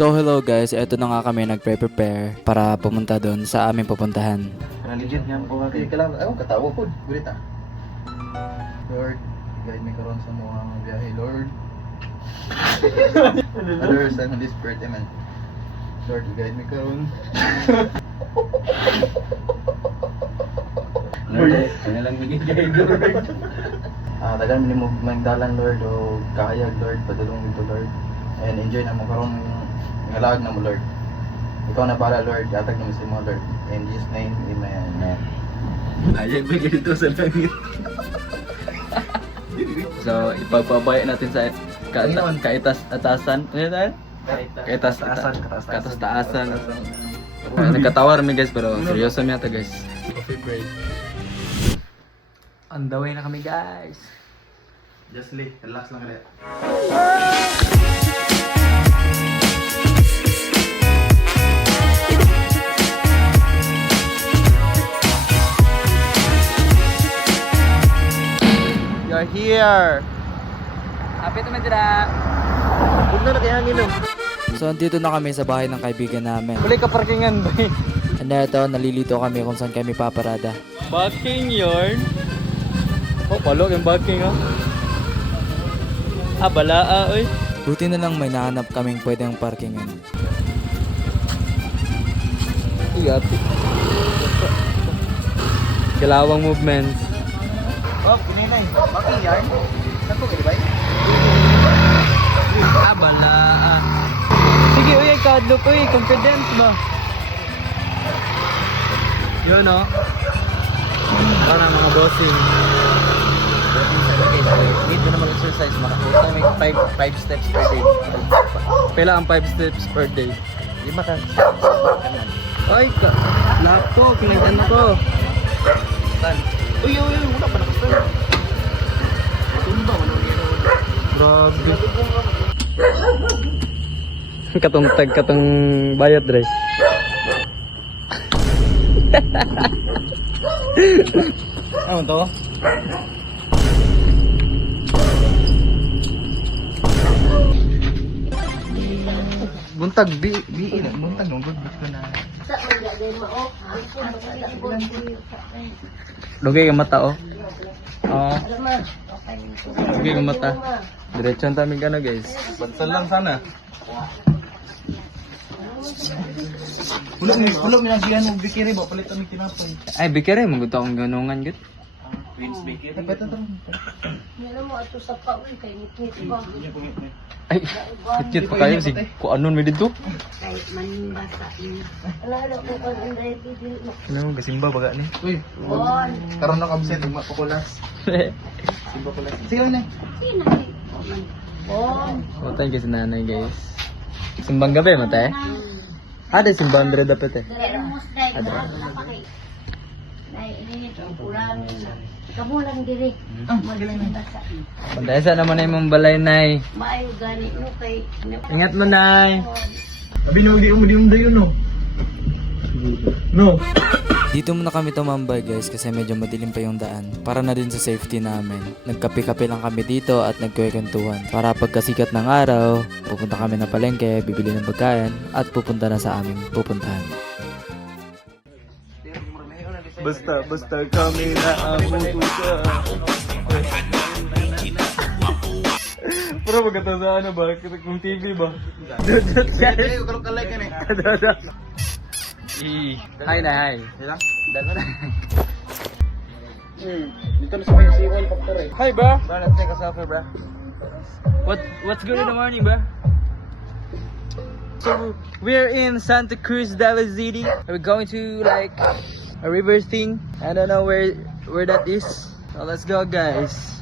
So hello guys, eto na nga kami nagpre-prepare para pumunta doon sa aming pupuntahan. Legit nga po ate. Kailangan, katawa po. Gulit Lord, guide me karon sa mga biyahe, Lord. Father, Son, Holy Spirit, Amen. Lord, guide me karon. Lord, ano lang bigay Lord. Dagan mo magdalan Lord o kahayag Lord, padulong dito Lord. And enjoy na mo karon ngalag na mo Lord. Ikaw na para Lord, atag na mo sa mo Lord. In Jesus name, Amen. Ayag bigay dito sa langit. So ipagpabaya natin sa atasan. Ano yan? Katas-taasan. Nagkatawa rin guys pero seryoso niya to guys. Coffee break. On the way na kami guys. Just relax lang ulit. You're here. Happy to medra. Huwag na nakihangin no. So andito na kami sa bahay ng kaibigan namin. Uli ka parkingan ba? And ito, nalilito kami kung saan kami paparada. Baking yarn. Oh, palok yung baking ha. Balaa oy. Buti na lang may nahanap kaming pwedeng parkingan. Iyati. Kilawang movements. Oh, kinenay. Baking yarn. Saan po kayo ba? Balaa. Sige, uy, kadlok uy, confidence ba? Yun no. Para mga bossing. Need na mag-exercise, makakuha may 5 steps per day. Pila ang 5 steps per day. 5 ka. Ay, laptop, pinag-ano ko. Saan? Uy, wala pa nakasal. Tumba, wala nila. Grabe. Katong bayad dre. Ano to? Buntag buntag no good ko na. Dugay ka mata oh. Oo. Dugay ka mata. Diretso ang tamig ano guys. Bansal lang sana. Ulo minagihan mo bikiri ba palit ang tinapay. Ay, bikere mo gusto akong ganungan gud. Queens bikiri. Tapos ito. Meron mo ato sa pauwi kay ngit ba? Ay, cute pa kayo si ko anon mi dito. Kahit manimba sa in. Ano ko kon Andre pidil mo. Ano gasimba baga ni. Uy, Bon. karon na absent ugma pa kulas. Simba kulas. Sige na. Sino ni? Bon. Matay kasi nanay guys. Simbang gabi matay. Ada simbang dre dapat eh. Dere mo dai ba pa kay. Dai ini to ulang. Kamu lang diri. Magaling na sa in. Pantay sa naman na imong balay nay. Maayo gani mo kay. Ingat mo nay. Sabi mo di mo dayon no. No. Dito muna kami tumambay guys kasi medyo madilim pa yung daan. Para na din sa safety namin. Nagkape-kape lang kami dito at nagkwentuhan. Para pagkasikat ng araw, pupunta kami na palengke, bibili ng pagkain at pupunta na sa aming pupuntahan. Basta kami na ang pupunta. Pero magkata sa ano ba? Kung TV ba? Sige, kalau kalay ka ni. Hi na hi. Ilang? Dalo na. Dito na sa kayo si Iwan Factor eh. Hi bro. Bro, let's take a selfie, bro. What's good in the morning, bro? So we're in Santa Cruz de la City. We're going to like a river thing. I don't know where that is. So let's go, guys.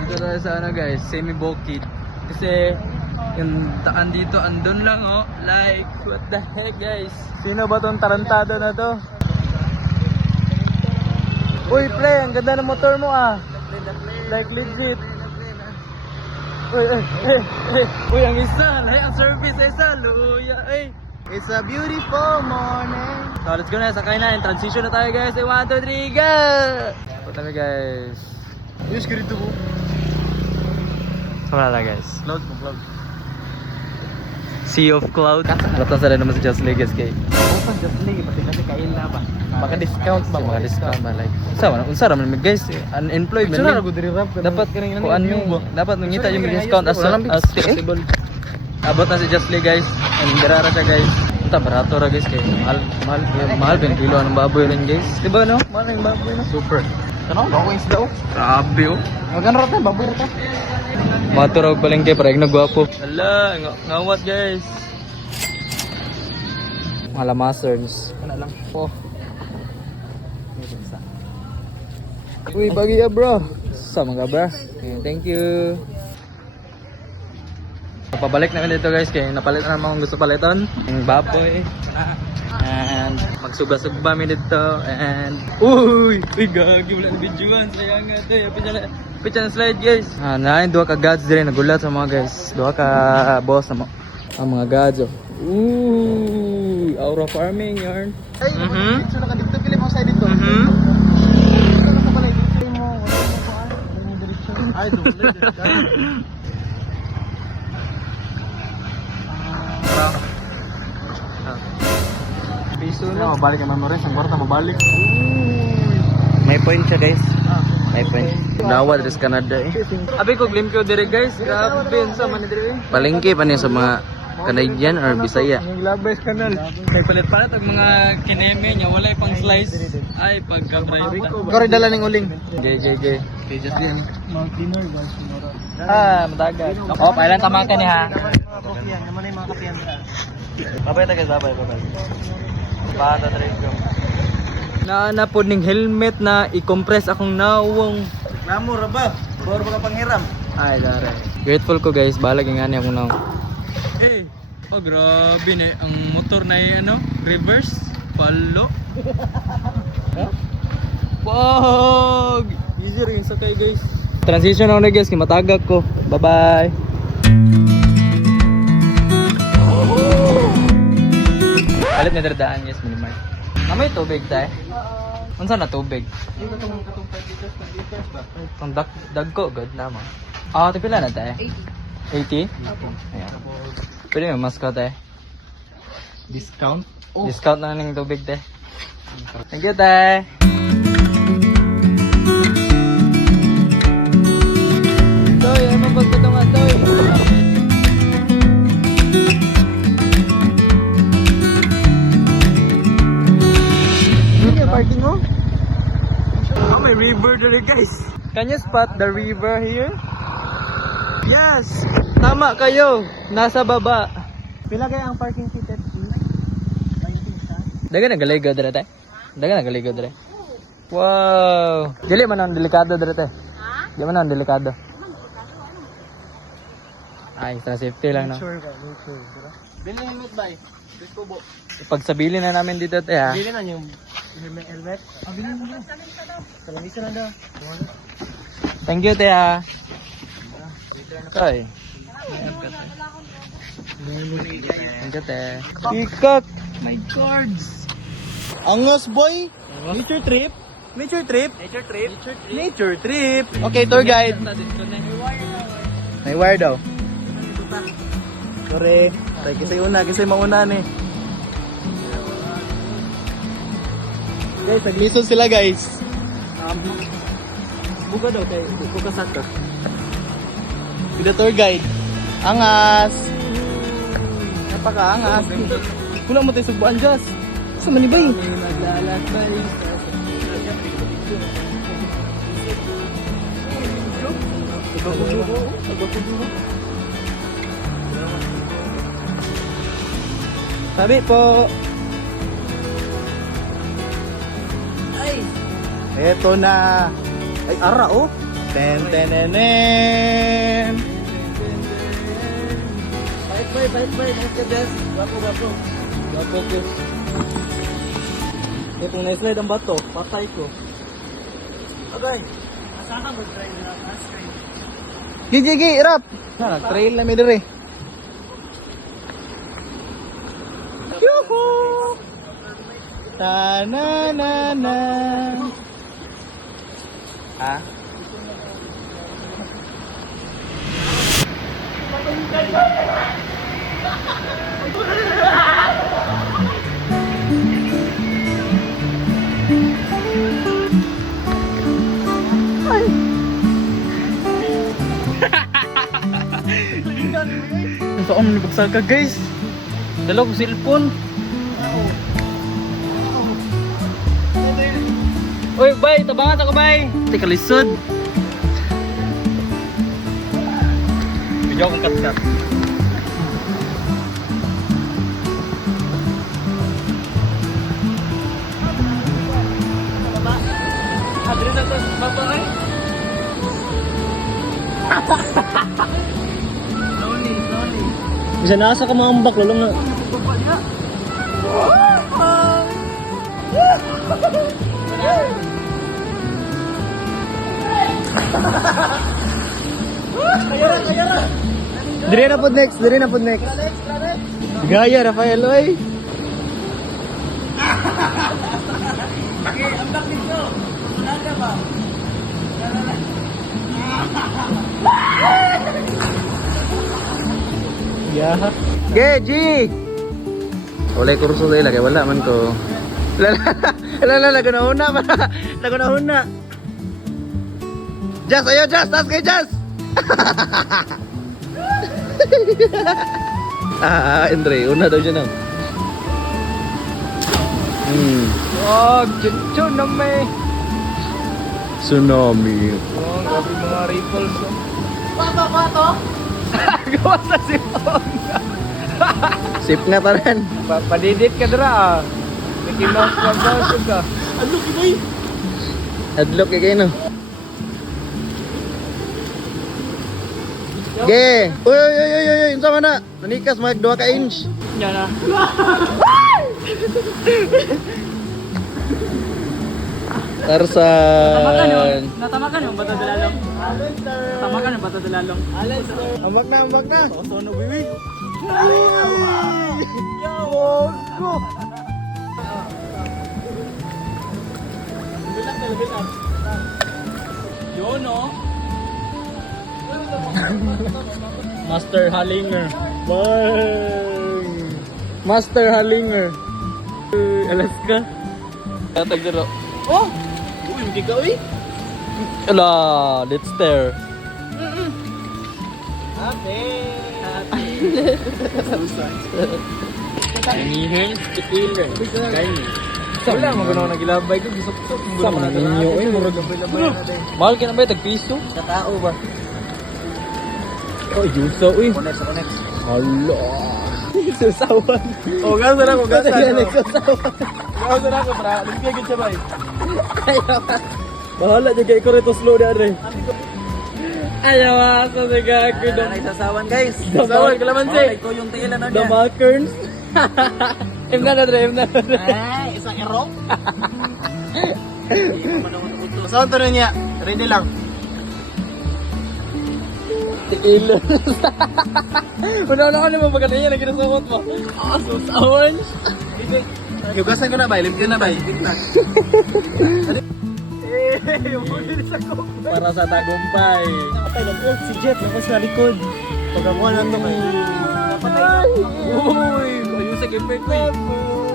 Dito tayo sa ano, guys, semi-bulky. Kasi yung daan dito andun lang oh. Like what the heck, guys? Sino ba tong tarantado na to? Uy, play, ang ganda ng motor mo ah. Like legit. Uy, ang isa, like ang service isa, luya, It's a beautiful morning. So let's go na, sakay na, transition na tayo guys. 1, 2, 3, go! Punta kami guys. Yes, ganito po. So wala guys. Cloud po, cloud. Sea of cloud. Latas na naman sa Just Legas kay. Open just lagi pati kasi kail na ba. Maka-discount ba? Maka-discount ba like. Unsa man mi guys, unemployment. Sure go diri rap. Dapat kuan mi, dapat mangita yung discount as possible. Abot na si Just Lee guys. And dirara siya guys. Ito barato ra guys kay mahal ben kilo ang baboy rin guys. Diba no? Mahal ang baboy no. Super. Kano ba ko isda oh? Grabe oh. Magano ra ta baboy ra ta. Maturog palengke para igna gwapo. Ala, ngawat guys. Mga lamasers. Kana lang. Oh. Uy, bagi ya bro. Sama ka bro? Okay, thank you. Papabalik namin dito guys kaya napalit na naman kung gusto palitan. Yung baboy. And magsugba-sugba kami dito. And uy, gagi wala na videoan. Sayang nga ito. Picture na slide guys. Nain, dua ka gods din. Nagulat sa mga guys. Dua ka boss na ang mga gods. Ooh, aura farming yarn. Ay, picture na ka dito pili mo sa dito. Ay, Piso na mabalik ang memories, ang kwarta mabalik. May point siya guys. May point. Dawa dari Canada eh. Abi ko glimpyo dire guys. Grabe sa man dire. Palengke pa niya sa mga Canadian or Bisaya. Yung labes kanal. May palit pa na mga kineme niya wala pang slice. Ay pagka-fry. Kori dala ning uling. Gay. Just yan. Mount dinner guys tomorrow. Matagal. Oh, pailan tamate ni ha. Naman ay mga kapiyan dra. Babay ta guys, babay. Bata trade ko. Naana po ning helmet na i-compress akong nawong. Namo ra ba? Bor ba ka panghiram? Ay, dare. Grateful ko guys, balag yung ani akong nawong. Oh grabe na ang motor na ano, reverse, palo. Wag! Easy rin sakay guys. Transition ako na guys, matagag ko. Bye-bye. Palit na dardaan guys, minimay. May tubig tayo. Unsa na tubig? Ang dagko, good naman. Ito pila na tayo? 80? 80? Ayan. Pwede may mas ka tayo. Discount? Discount na ng tubig tayo. Thank you tayo. Toy, ano pagkatungan Toy? Parking mo? Oh, may river there guys. Can you spot the river here? Yes! Tama kayo! Nasa baba. Pila kaya ang parking ticket fee? 19 sa? Daga nagaligo dere tayo. Daga nagaligo dere. Wow! Dili man ang delikado dere tayo. Di man ang delikado. Ay, extra safety lang no. Nature ka, nature. Bilhin helmet ba? Biskubo. Ipagsabili na namin dito tayo. Bilhin na yung helmet. Bilhin mo na. Salamisa na daw. Thank you tayo. Ay. Thank you tayo. Peacock! My cards! Angas boy! Nature trip? Nature trip? Nature trip? Nature trip! Okay, tour guide. May wire daw. Sorry. Sorry, kasi mauna ni. Guys, nag-listen sila guys. Buka daw tayo. Buka sa to. With the tour guide. Angas! Napaka-angas. Wala mo tayo subuan, Diyos. Sa manibay. Sabi po. Ay. Eto na. Ay, ara oh. Ten ten ten ten. Bye. Nice ka, Des. Wapo. Wapo ko. Itong na-slide ang bato, patay ko. Okay. Asaka mag-try na last time. Gigi, irap. Nag-trail na mi dire. Yuhu! Ta-na-na-na. Ha? Saan mo nabagsak ka guys? Dala ko cellphone. Uy, bay, tabangan ako, bay. Teka, lisod. Video akong kat-kat. Adri na to, babay. Slowly. Bisa nasa ka mga ambak, lulong na. Dire na pod next. Gaya, Rafael, oy. Yeah. Geji. Oleh kurso sa ila kay wala man ko. Lagunahuna. Just ayo Just, tas kay Just. Andre, una daw siya na. Wag, chun na may. Tsunami. Oh, grabe mga ripples. Pato. Gawa sa sipon. Sip nga tanan. Padidit ka dira ah. Mickey Mouse ka. Adlok kay boy. Adlok kay no. Ge. Uy, unsa man na? Nanikas mag 2 ka inch. Nya na. Tarsan. Natamakan yung bata dalalong. Tamakan yung bata dalalong. Ambak na. Sono bibi. Go. Yun no. Master Hallinger. Bang. Master Hallinger. Alaska. Tatag dito. Oh! Uy, hindi ka uy. Ala, let's stare. Inihin, tequila. Kaini. Wala mo ganaw nagilabay ko gisok-sok mo ganaw na ninyo eh murag labay na. Mahal ka na ba tag piso? Sa tao ba? Oh, yuso uy. Connect. Hala. Susawan. Oh, gasa na ko, gasa. Gasa na ko para limpia gid siya bay. Bahala jud kay ko rito slow na re. Ayaw ako sa gagawin doon. Sasawan guys. Sasawan kalamansi. Ko yung tiilan na The Malkerns. Imna na dre. Ay, isang erong. Saan to niya? Ready lang. Tequila. Una ka naman pagkata niya, nagkinasukot mo. Susawan. Yugasan ko na ba? Limpyo na ba? Para sa tagumpay. Si Jet, naman sa likod. Pagkakuha na ito kayo. Uy, ayun sa game ko eh.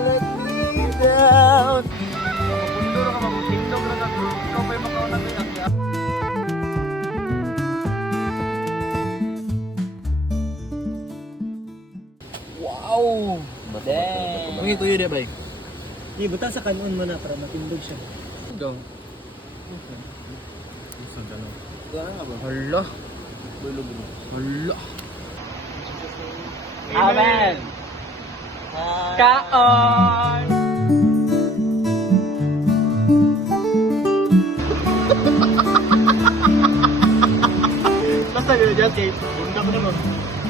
Let me down. Punduro ka mag-tiktok lang ako. Ikaw pa yung makauna ko yung Wow! Damn! Ang ito yun, Bray. Di, buta sa kanon mo na para matindog siya. Go. Hala. Hala. Amen! Kaon! Basta yun dyan, Kate. Bunda ko naman.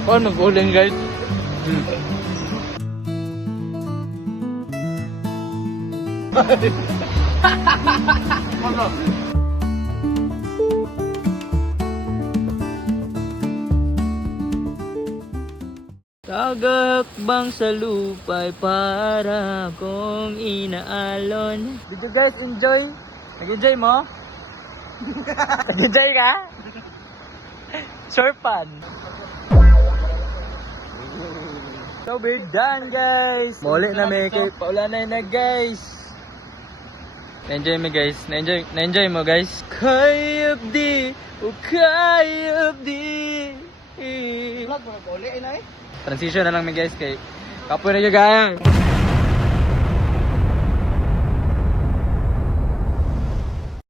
Oh, nag-uling guys. Kagakbang sa lupay para kong inaalon. Did you guys enjoy? Nag-enjoy mo? Nag-enjoy ka? Sure fun. So we're done guys. Muli na may kay paulanay na guys. Na-enjoy mo guys. Na-enjoy mo guys. Kayap di. O kayap di. Vlog mo na uli, inay. Transition na lang mi guys kay kapoy na yung gaya.